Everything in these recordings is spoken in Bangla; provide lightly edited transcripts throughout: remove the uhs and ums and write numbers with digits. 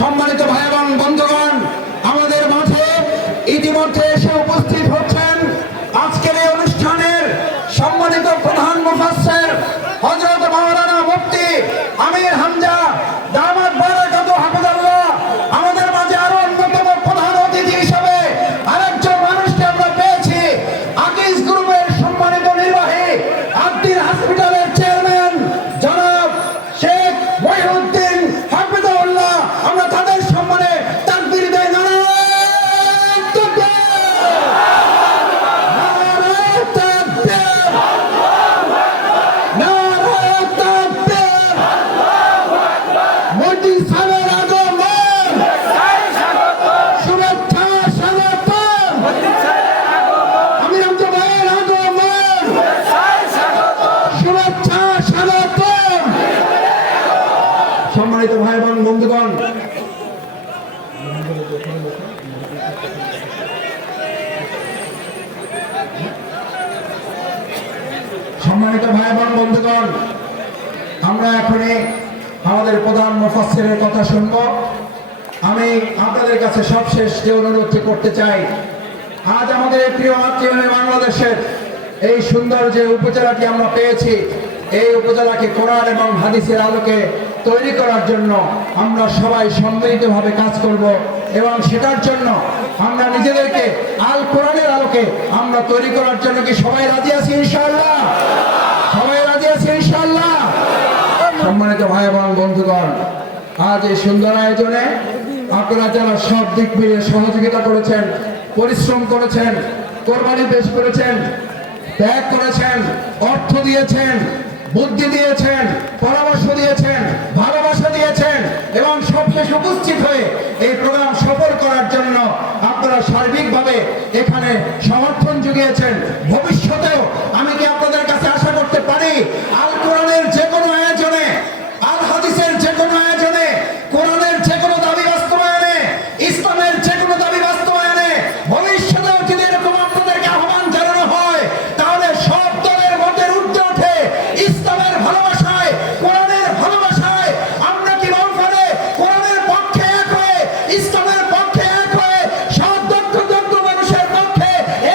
সম্মানিত ভাই এবং বন্ধুগণ, আমাদের মাঝে ইতিমধ্যে এসে উপস্থিত হচ্ছেন আজকের এই অনুষ্ঠানের সম্মানিত প্রধান মুফাসসির হযরত মাওলানা মুফতি আমির হামজা দামাত বারাকাতুহু হাফিজাল্লাহ। আমাদের মাঝে আরো অন্যতম প্রধান অতিথি হিসেবে আরেকজন মানুষকে আমরা পেয়েছি, আকিজ গ্রুপের সম্মানিত নির্বাহী আব্দিল হসপিটালের চেয়ারম্যান জনাব শেখ মহিউদ্দিন হাফিজাহুল্লাহ। আমরা তাদের সম্মানে তাকবীর দেই। সম্মানিত ভাই এবং বন্ধুগণ, সম্মানিত ভাই এবং বন্ধুগণ, আমরা এখনই আমাদের প্রধান মুফাসসিরের কথা শুনব। আমি আপনাদের কাছে সবশেষ যে অনুরোধটি করতে চাই, আজ আমাদের প্রিয় মাতৃভূমি বাংলাদেশের এই সুন্দর যে উপজেলাটি আমরা পেয়েছি, এই উপজেলাকে কোরআন এবং হাদিসের আলোকে তৈরি করার জন্য আমরা সবাই সম্মিলিতভাবে কাজ করব এবং সেটার জন্য আমরা নিজেদেরকে আল কোরআনের আলোকে আমরা তৈরি করার জন্য কি সবাই রাজি আছি ইনশাআল্লাহ? সবাই রাজি আছি ইনশাআল্লাহ? সম্মানিত ভাই এবং বন্ধুগণ, আজ এই সুন্দর আয়োজনে আপনারা যারা সব দিক মিলিয়ে সহযোগিতা করেছেন, পরিশ্রম করেছেন, কোরবানি পেশ করেছেন, ত্যাগ করেছেন, অর্থ দিয়েছেন, বুদ্ধি দিয়েছেন, পরামর্শ দিয়েছেন, ভালোবাসা দিয়েছেন এবং সবশেষ উপস্থিত হয়ে এই প্রোগ্রাম সফল করার জন্য আপনারা সার্বিকভাবে এখানে সমর্থন জুগিয়েছেন। ভবিষ্যতেও আমি কি আপনাদের কাছে আশা করতে পারি আল কোরআনের যে কোনো আয়োজনে, আল হাদিসের যে কোনো আয়োজনে, কোরআনের যে কোনো দাবি বাস্তবায়নে, ইসলামের যে কোনো দাবি বাস্তবায়নে ভবিষ্যতেও যদি এরকম আপনাদেরকে আহ্বান জানানো হয়, তাহলে সব দলের মতের ঊর্ধ্বে উঠে ইসলামের ভালোবাসায়, কোরআনের ভালোবাসায় আমরা কি রংফারে কোরআনের পক্ষে এক হয়ে, ইসলামের পক্ষে এক হয়ে, সব দক্ষ মানুষের পক্ষে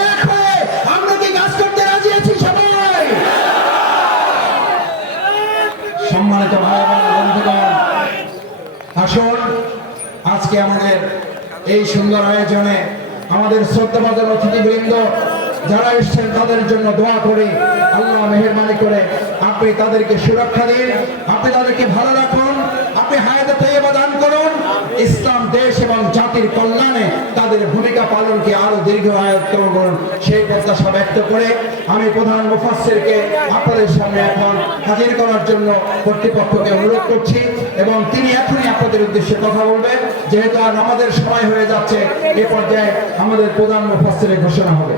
এক হয়ে আমরা কি কাজ করতে রাজি আছি সবাই? সম্মানিত ভাই এবং বন্ধুগণ, আসুন আজকে আমাদের এই সুন্দর আয়োজনে আমাদের শ্রদ্ধাভাজন অতিথিবৃন্দ যারা এসছেন তাদের জন্য দোয়া করি। আল্লাহ মেহেরবানি করে আপনি তাদেরকে সুরক্ষা দিন, আপনি তাদেরকে ভালো রাখুন, আপনি হায়াতে তৈয়বা দান করুন, ইসলাম দেশ এবং জাতির কল্যাণে তাদের ভূমিকা পালনকে আরো দীর্ঘায়িত করুন, সেই প্রত্যাশা ব্যক্ত করে আমি প্রধান মুফাসসিরকে আপনাদের সামনে এখন হাজির করার জন্য কর্তৃপক্ষকে অনুরোধ করছি এবং তিনি এখনই আপনাদের উদ্দেশ্যে কথা বলবেন। যেহেতু আর আমাদের সময় হয়ে যাচ্ছে, এ পর্যায়ে আমাদের প্রধান মুফাসসিরের ঘোষণা হবে।